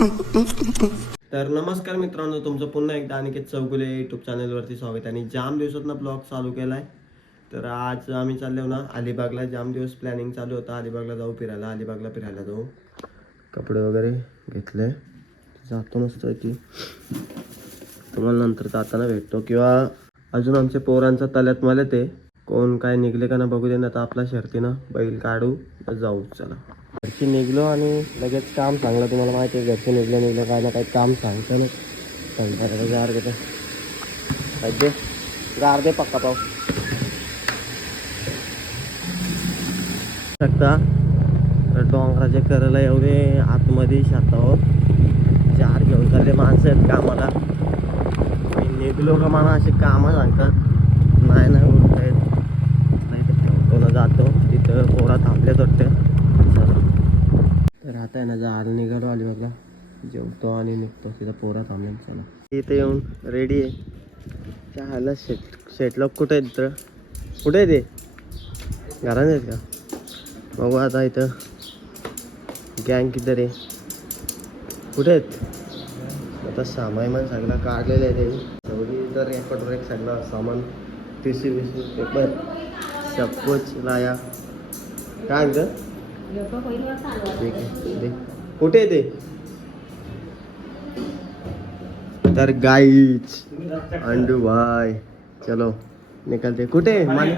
तर नमस्कार मित्रांनो तुमचं पुन्हा एकदा अनिकेत चौगुले युट्यूब चॅनलवरती स्वागत आहे. आणि जाम दिवसातनं ब्लॉग चालू केला आहे तर आज आम्ही चाललो ना अलिबागला. जाम दिवस प्लॅनिंग चालू होतं. अलिबागला जाऊ फिरायला. अलिबागला फिरायला जाऊ. कपडे वगैरे घेतले. जातो मस्त की तुम्हाला नंतर जाताना भेटतो. किंवा अजून आमच्या पोरांचा तल्यात मला ते कोण काय निघले का ना बघू दे ना. तर आपला शर्तीनं बैल काढू. जाऊ चला. घरची निघलो आणि लगेच काम सांगलं तुम्हाला माहिती आहे घरचे निघलं निघलं काय ना काही काम सांगतं ना. सांगता गार घेतं काय गार दे पक्का पाव शकता? डोंगराचे डोंगराच्या करायला एवढे आतमध्ये शेतावर चार घेऊन चालले माणसं आहेत कामाला. मी निघलो का मला असे कामं सांगतात. नाही नाही बोलत आहेत नाही तर ठेवतो ना जातो. तिथं पोरा थांबल्याच वाटतं. चला. आता आहे ना जायला निघालो आली बघा जेवतो आणि निघतो. तिथं पोरा थांबले चला. इथे येऊन रेडी आहे. चहाला शेट शेटलॉक कुठे आहेत तर कुठे आहे ते? घरात आहेत का? बघू आता इथं. गँग किती रे कुठे आहेत? आता सामान सगळं काढलेलं आहे ते एवढी तर रेकॉर्ड एक सगळं सामान टिश्यू सी पेपर सपोज लाया. काय म्हणतं दे. कुठे आहे ते? तर गाईच अंडू भाई चलो निकलते. कुठे माने?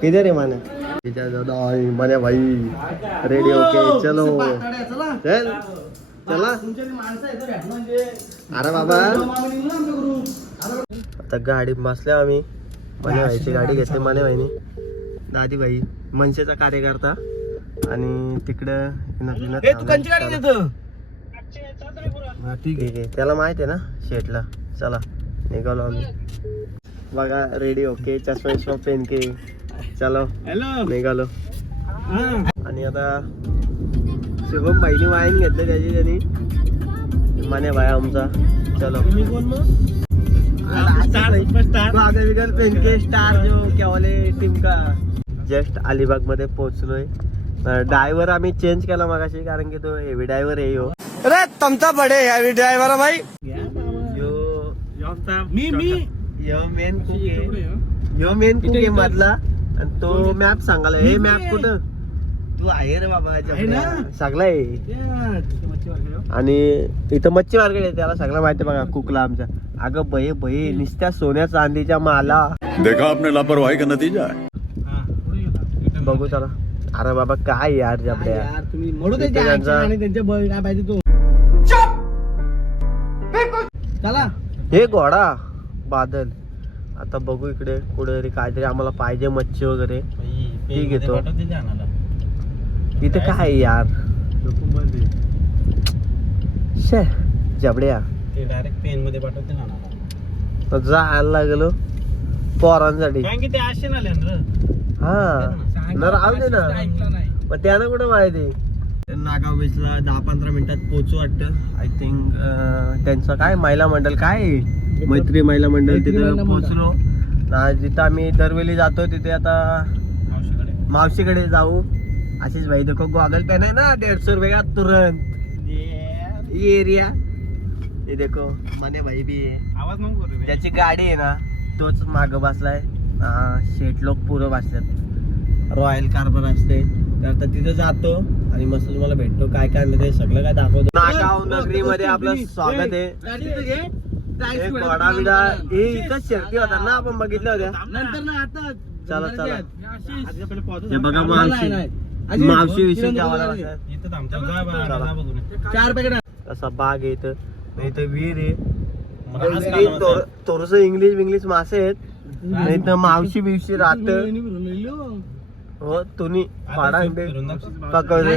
किधर आहे माने? माने भाई. रेडी ओके चलो. चल. चला अरे बाबा. आता गाडी बसल्या आम्ही. माने भाईची गाडी घेतली माने भाईनी. दादी भाई मनसेचा कार्यकर्ता. आणि तिकडं इनत- इनत थांबला. हा, ठीक आहे. त्याला माहीत आहे ना शेटला. चला निघालो आम्ही. बघा रेडी ओके चष्मा विश्मा पेन के चलो हॅलो निघालो. आणि आता शुभम भाईनी वाईन घेतलं त्याची त्यांनी. माने भाई आमचा. चलो. तुम्ही कोण मग? स्टार जो क्या वाले टीम का. जस्ट अलिबागमध्ये पोहोचलोय. ड्रायव्हर आम्ही चेंज केला मगाशी कारण की तो हेवी ड्रायव्हर आहे हो अरे तुमचा बडे हेवी ड्रायव्हर भाई. यो मी मी. यो मेन कुक आहे. यो मेन कुक आहे मधला. आणि तो मॅप सांगायला हे मॅप कुठं? तू आहे रे बाबा? सगळं आहे आणि इथं मच्छी मार्केट आहे त्याला सगळं माहिती बघा कुकला आमच्या. अगं बये बये नुसत्या सोन्या चांदीच्या माला. देखा आपने लापरवाही का नतीजा है? बघू चला अरे बाबा काय यार जबड्या? यार तुम्ही म्हणू इथे त्यांच्या त्यांचा- आणि त्यांच्या बळ काय पाहिजे तो? चला. हे घोडा बादल. आता बघू इकडे कुठे काहीतरी आम्हाला पाहिजे मच्छी वगैरे. ठीक आहे तो इथे काय आहे यार? शे जबड्या. ते डायरेक्ट पेन मध्ये पाठवते ना जायला लागलो. पोरांसाठी. कारण की ते हा. न राहू दे ना. पण त्यानं कुठं माहिती? नागाव बीचला दहा पंधरा मिनिटात पोचू वाटतं. आय थिंक त्यांचं काय? महिला मंडळ काय? मैत्री महिला मंडळ तिथे ना जिथं आम्ही दरवेळी जातो तिथे आता मावशीकडे. जाऊ. आशिष भाई देखो गॉगल पेन आहे ना डेढ़ रुपये का तुरंत ये एरिया ये देखो मने भाई भी आहे आवाज. त्याची गाडी आहे ना तोच माग बसलाय. शेट लोक पुरं बसतात रॉयल कार्बन असते. तर आता तिथे जातो आणि मस्त तुम्हाला भेटतो. काय काय ते सगळं काय दाखवतो. नागाव नगरीमध्ये आपलं स्वागत आहे. गाडी इथे घे. Thanks हे madam. घोडा बिडा. इथंच शर्ती होता ना आपण बघितल्या होत्या. नंतर ना आता चला, चला. आधी पहिले पाहतो. हे बघा मावशी. मावशी विषयी. इथं. चार पॅकेट बाग आहे इथं. नाही तर विहीर आहे. थोडंसं इंग्लिश विंग्लिश मासे आहेत. नाही तर मावशी बिवशी राहत. हो तुम्ही. पकडले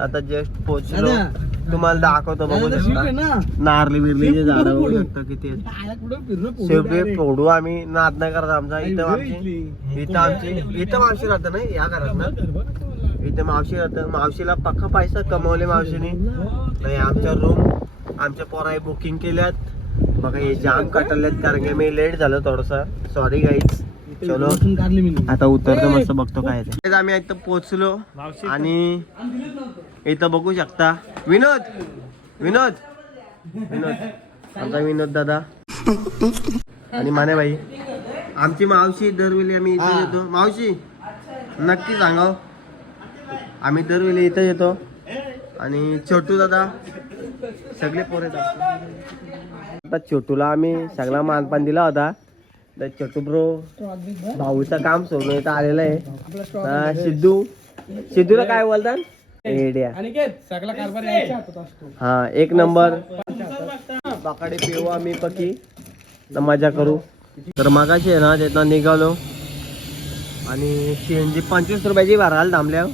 आता जस्ट पोहोचलो. तुम्हाला दाखवतो बघू शकता. नारली बघू? शकता किती शेवटी. फोडू आम्ही नाद नाही करत आमचा. इथं आमची. इथं आमची इथं मावशी राहतं नाही या घरात ना. इथं मावशी राहतं. मावशीला पक्का पैसा कमवले मावशीने. नाही आमच्या रूम आमच्या पोराई बुकिंग केल्यात. बघा हे जाम कटरलेत कारण की मी लेट झालो थोडसा. सॉरी गाईज चलो. आता उतरतो मस्त बघतो काय ते. आम्ही इथं पोचलो आणि इथं बघू शकता. विनोद! विनोद! विनोद. आमचा विनोद दादा. आणि माने भाई आमची मावशी दरवेळी आम्ही इथे येतो. मावशी नक्की सांगा आम्ही दरवेळी इथे येतो. आणि छोटू दादा सगळे पोरे आता छोटूला आम्ही सगळा मानपान दिला होता. छोटू ब्रो भाऊचं काम सोडून इथं आलेलं आहे. सिद्धू. सिद्धूला काय बोलतात? सगळा कारभार यायच्या हातात असतो. हा एक नंबर. बाकडे पिऊ आम्ही पकी. मजा करू. तर मगाशी आहे ना तिथं निघालो. आणि सीएनजी पंचवीस रुपयाची भरायला थांबल्या.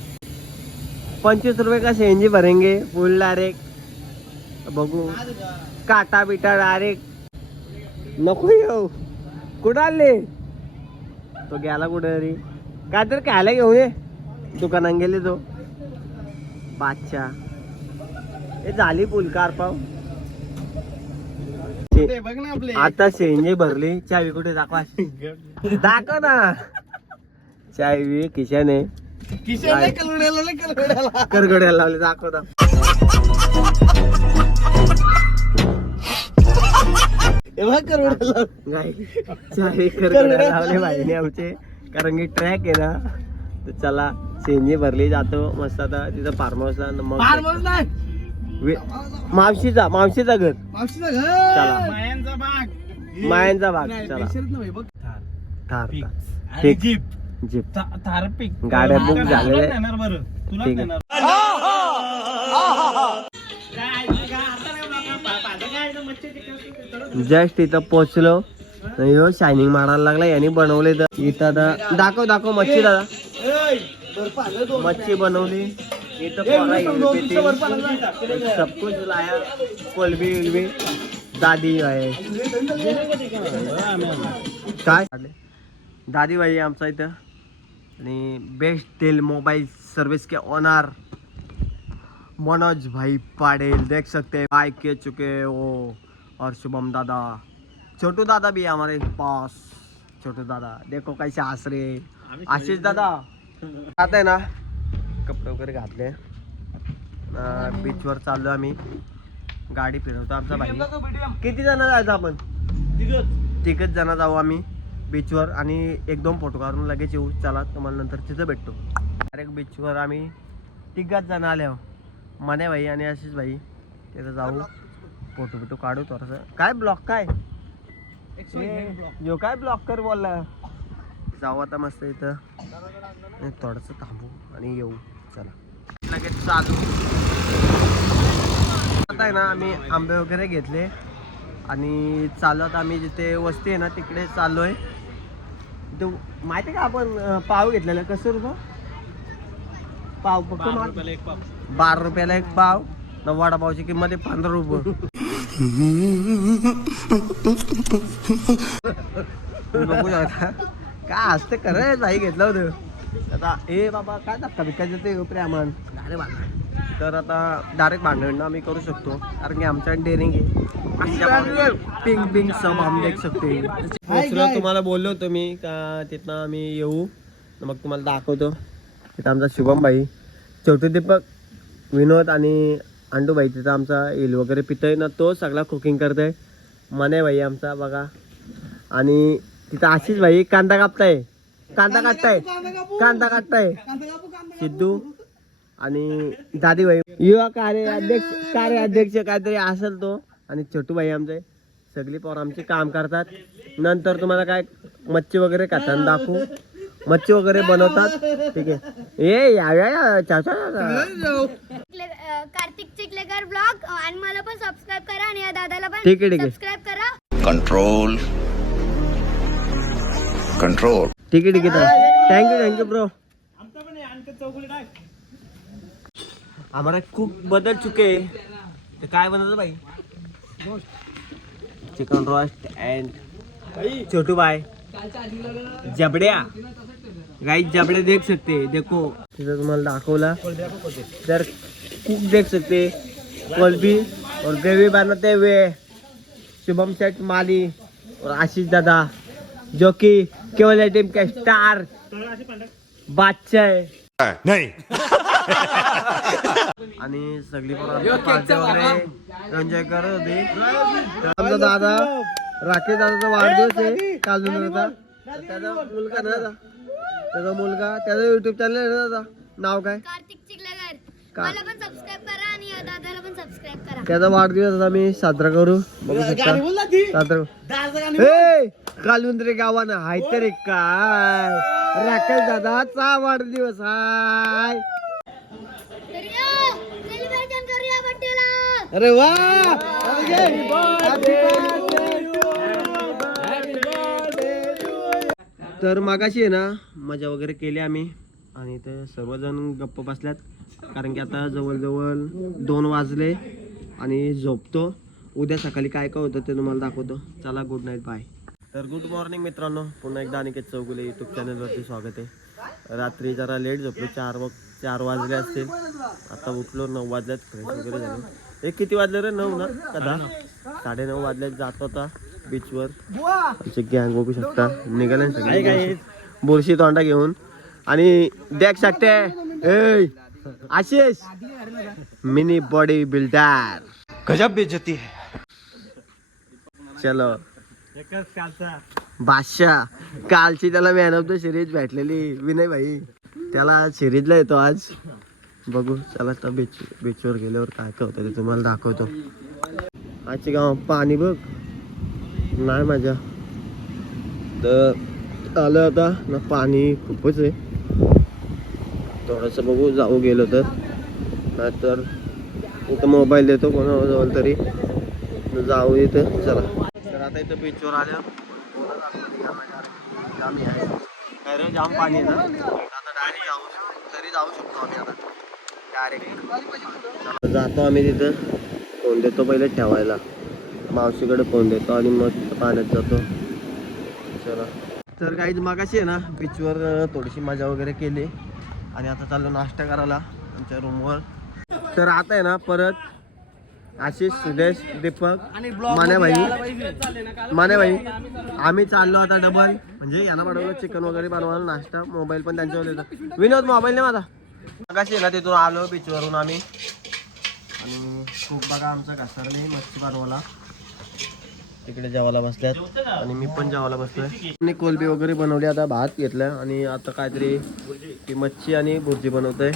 पंचवीस रुपये का सीएनजी भरेंगे? फुल डायरेक्ट बघू. काटा बिटा डायरेक्ट नको येऊ. कुठं आले? तो गेला कुठे तरी काय तर खायला घेऊ ये. दुकानात गेले तो. बादशा हे झाली पुलकार पाव बघ ना आपले. आता सेंजे भरली. चावी कुठे दाखवा. दाखव ना. चावी कलवड्याला कलवड्याला करगड्याला लावले. दाखव दाखव हे बघ नाही लावले भाईने आमचे. कारण की ट्रॅक आहे ना तर चला सेंजी भरली जातो. मस्त आता तिथं फार्म हाऊसला मग फार मस्त नाही. वे- मावशीचा मावशीचा घर. मावशीचं चला. घर मायांचा भाग नाही, चला. पेशल नाही बघ. थार थार. आणि. जीप. जीप. था- थार पिक गाड्या book तुलाच झालेल्या आहेत. नेणार बरं. तुलाच ठीक आहे. नेणार काय जस्ट इथं पोचलो. यो शायनिंग मारायला लागला यांनी बनवले तर इथं आता दाखव दाखव मच्छी दादा. मच्छी बनवली. सब कुछ लाया कोलबी दादी आहे. काय? दादी भाई आमचा इथं. आणि बेस्ट टेल मोबाईल सर्विस के ओनर मनोज भाई पाटिल. देख सकते हैं. बाइक के चुके वो और शुभम दादा। छोटू दादा भी है हमारे पास। छोटू दादा देखो कैसे हंस रहे हैं। आशीष दादा आता आहे ना? कपडे वगैरे घातले बीचवर चाललो आम्ही। गाडी फिरवतो आमचा भाई। किती जण जायचं आपण? तिघच. जण जाऊ आम्ही बीचवर आणि एक दोन फोटो काढून लगेच येऊ. चला तुम्हाला नंतर तिथं भेटतो. डायरेक्ट बीचवर आम्ही तिघच जण आले आहो. मने भाई आणि आशिष भाई. तिथं जाऊ. फोटो बिटो काढू थोडंसं. काय ब्लॉक काय? यो काय ब्लॉक कर बोलला? जाऊ आता मस्त इथं. थोडंसं थांबू आणि येऊ. चला. लगेच चालू. आता आहे ना आम्ही आंबे वगैरे घेतले. आणि चालत आम्ही जिथे वस्ती आहे ना तिकडे चाललोय. ते माहिती का आपण पाव घेतलेला? कसं रुपये पाव फक्त बारा रुपयाला एक पाव. बारा रुपयाला एक पाव. न वडापावची किंमत आहे पंधरा रुपये. बघू शकता काय असते खरं जाई घेतलं होतं. आता ए बाबा काय धक्का बिक्का देते प्रेमान? अरे बाबा. तर आता डायरेक्ट भांडण आम्ही करू शकतो कारण की आमच्या डेअरिंग आहे. पिंक पिंक सब हम देख सकते दुसरं तुम्हाला बोललो होतो मी का तिथनं आम्ही येऊ. मग तुम्हाला दाखवतो. तिथं आमचा शुभम भाई छोटू दीपक विनोद आणि अंडू भाई तिथं आमचा इल वगैरे पितोय ना तो सगळा कुकिंग करतोय. मने भाई आमचा बघा. आणि तिथं आशिष भाई कांदा कापताय. कांदा काटताय. कांदा काटताय. सिद्धू आणि दादीबाई युवा कार्य अध्यक्ष कार्य अध्यक्ष काहीतरी असेल तो. आणि छोटू भाई आमचे. सगळी पोर आमचे काम करतात. नंतर तुम्हाला काय मच्छी वगैरे खाताना दाखवू. मच्छी वगैरे बनवतात. ठीक आहे. ए या या या चा चा चा. चिखले- अ, कार्तिक चिखलेकर ब्लॉग आणि मला पण सबस्क्राईब करा आणि या दादाला पण ठीक आहे, ठीक आहे. सबस्क्राईब करा. कंट्रोल कंट्रोल ठीक आहे ठीक आहे thank you thank you bro. हमारा कुक बदल चुके. ते काय बनवतं भाई चिकन रोस्ट अँड छोटू भाई जबड्या. गाई जबड़े देख सकते हैं, देखो. तिथं तुम्हाला दाखवला. तर कुक देख सकते. कोलबी और ग्रेवी बनाते हुए शुभम सेठ माली और आशीष दादा जो कि केवल टीम का स्टार बादशाह है. नहीं. आणि सगळी एन्जॉय करत होते. आमचा दादा राकेश दादाचा वाढदिवस आहे. काल होता त्याचा मुलगा ना दादा त्याचा मुलगा त्याचा युट्यूब चॅनल आहे ना दादा? नाव काय? कार्तिक चिखलेकर. मला पण सबस्क्राईब करा आणि या दादाला पण सबस्क्राईब करा. त्याचा वाढदिवस आता मी साजरा करू. बघू शकता. साजरा हे! कालुंद्रे गावानं हाय तरी काय? राकेश दादाचा वाढदिवस हाय. करूया अरे वा! तर मागाशी आहे ना मजा वगैरे केली आम्ही. आणि ते सर्वजण गप्प बसल्यात. कारण की आता जवळजवळ दोन वाजले आणि झोपतो. उद्या सकाळी काय काय होतं ते तुम्हाला दाखवतो. चला गुड नाईट बाय तर गुड मॉर्निंग मित्रांनो. पुन्हा एकदा अनिकेत चौगुले यूट्यूब चॅनलवरती स्वागत आहे. रात्री जरा लेट झोपलो. चार वा चार वाजले असतील. आता उठलो नऊ वाजल्यात फ्रेश वगैरे झालो. एक किती वाजले रे? नऊ ना? कदा साडे नऊ वाजल्यात जात होता बीचवर गॅंग गँग बघू शकता. निघाले सगळे. बोरशी- तोंडा घेऊन. आणि देख शकते. ए आशिष. Mini body builder. गजब बेइज्जती है। चलो. बादशाह. कालची त्याला मॅन ऑफ द सिरीज भेटलेली विनय भाई. त्याला सिरीजला येतो आज. बघू चला आता बीच बीचवर गेल्यावर काय काय होतं ते तुम्हाला दाखवतो. आजचे गाव पाणी बघ. नाही मजा तर आलं आता. ना पाणी खूपच आहे. थोडंसं बघू जाऊ गेलो तर. नाहीतर इथं मोबाईल देतो कोणाजवळ तरी. जाऊ इथं. चला. तर आता इथं बीचवर आलं आम्ही आहे काय रे जाम पाणी आहे ना. आता डायरेक्ट जाऊ तरी जाऊ शकतो आम्ही आता. डायरेक्ट जातो आम्ही तिथं. फोन देतो पहिले ठेवायला. मावशीकडे फोन देतो आणि मग पाण्यात जातो. चला. तर काही मागाशी आहे ना बीचवर थोडीशी मजा वगैरे केली. आणि आता चाललो नाश्ता करायला आमच्या रूमवर तर आता आहे ना परत आशिष सुदेश दीपक माने भाई माने भाई आम्ही चाललो आता डबल म्हणजे यांना बनवलं चिकन वगैरे बनवायला नाश्ता मोबाईल पण त्यांच्यावर देतो. विनोद मोबाईल नाही माझा. मगाशी ना तिथून आलो बीचवरून आम्ही. आणि खूप बघा आमचा घसरली मच्छी बनवायला. तिकडे जेवायला बसल्यात. आणि मी पण जेवायला बसलोय. आणि कोलबी वगैरे बनवली आता भात घेतला आणि आता काहीतरी ती मच्छी आणि भुर्जी बनवतोय.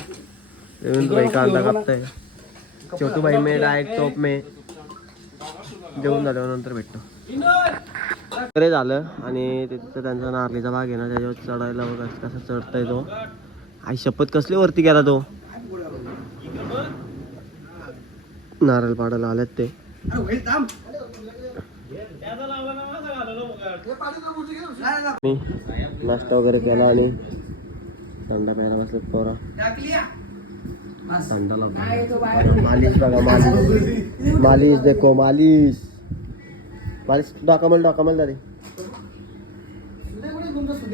रवींद्र भाई कांदा कापतय. छोटू भाई मे डायरेक्ट टॉप मे. जेवण झाल्यानंतर भेटतो. वगैरे झालं. आणि तिथं त्यांचा नारळीचा भाग आहे ना त्याच्यावर चढायला बघा कसा चढताय तो. आई शपथ कसली वरती गेला तो? नारळ पाडायला आल्यात ते. नाश्ता वगैरे केला आणि थंडा प्यायला बसलो पोरा. मालिश बघा मालिश. मालिश देखो मालिश. मालिश डॉकामल डॉकामल दारे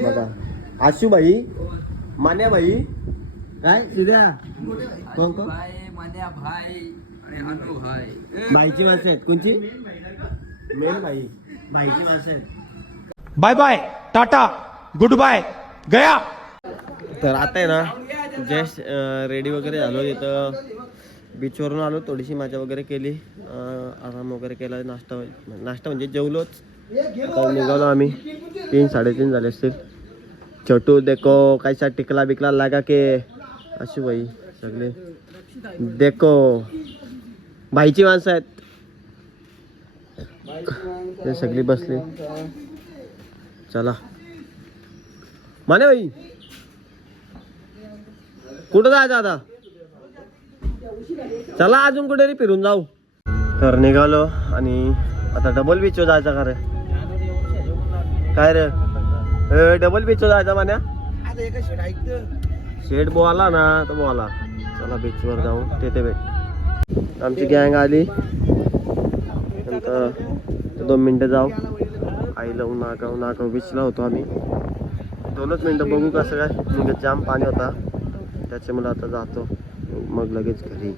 बघा. आशू भाई मान्या भाई काय सिद्या कोण कोण? भाईची माणसं आहेत. कोणची? मेन भाई भाईची माणसं आहेत bye bye tata good bye गया। तर आता आहे ना जस्ट रेडी वगैरे झालो इथं. बीचवरून आलो थोडीशी मजा वगैरे केली. आराम वगैरे केला नाश्ता नाश्ता म्हणजे जेवलोच. निघालो आम्ही. तीन साडेतीन झाले असतील. छोटू देखो कैसा टिकला बिकला लागा के? अशी बाई सगळे. देखो भाईची माणसं आहेत. ते सगळी बसली. चला. माने भाई. कुठं जायचं आता? चला अजून कुठे फिरून जाऊ. तर निघालो आणि आता डबल बीचवर जायचं का रे? काय रे? डबल बीचवर जायचा मान्या? शेड ऐकतं बोला ना तर बोला चला बीचवर जाऊ. तेथे भेट. आमची गँग आली. दोन मिनटं जाऊ. आई लावू नागाव नागाव बीचला होतो आम्ही. दोनच मिनटं बघू कसं काय. निघत जाम पाणी होता. त्याच्यामुळे आता जातो. मग लगेच घरी.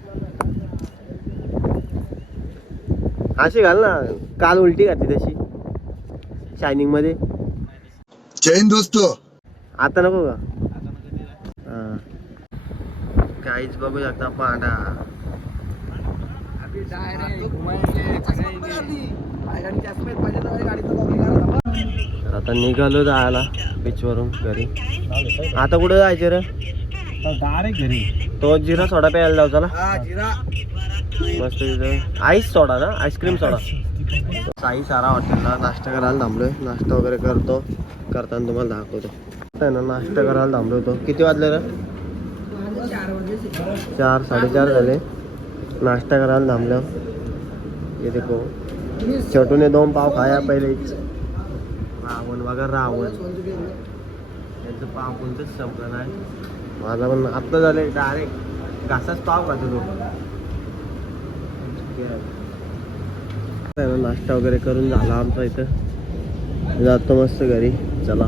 अशी घाल ना. काल उलटी घातली तशी. शायनिंगमध्ये. जैन दोस्तों. आता नको का. काहीच बघू शकता पांढा तर आता निघालो जायला बीच वरून घरी. आता कुठे जायचे रे? डायरेक्ट घरी तो जिरा सोडा प्यायला जाऊ चला. मस्त तिथं. आईस सोडा ना? आईस्क्रीम सोडा साई सारा हॉटेलला नाश्ता करायला थांबलोय. नाश्ता वगैरे करतो. करताना तुम्हाला दाखवतो. ना नाश्ता करायला थांबलो होतो. किती वाजले रे? चार साडेचार झाले. नाश्ता करायला थांबलं. ये देखो. छोटूने दोन पाव खाया पहिले रावण बघा रावण. त्यांचं पाव कोणतंच संपलं नाही. माझा पण आत्ता झाले डायरेक्ट घासाच पाव खातो तो. नाश्ता वगैरे करून झाला आमचा इथं. जातो मस्त घरी. चला.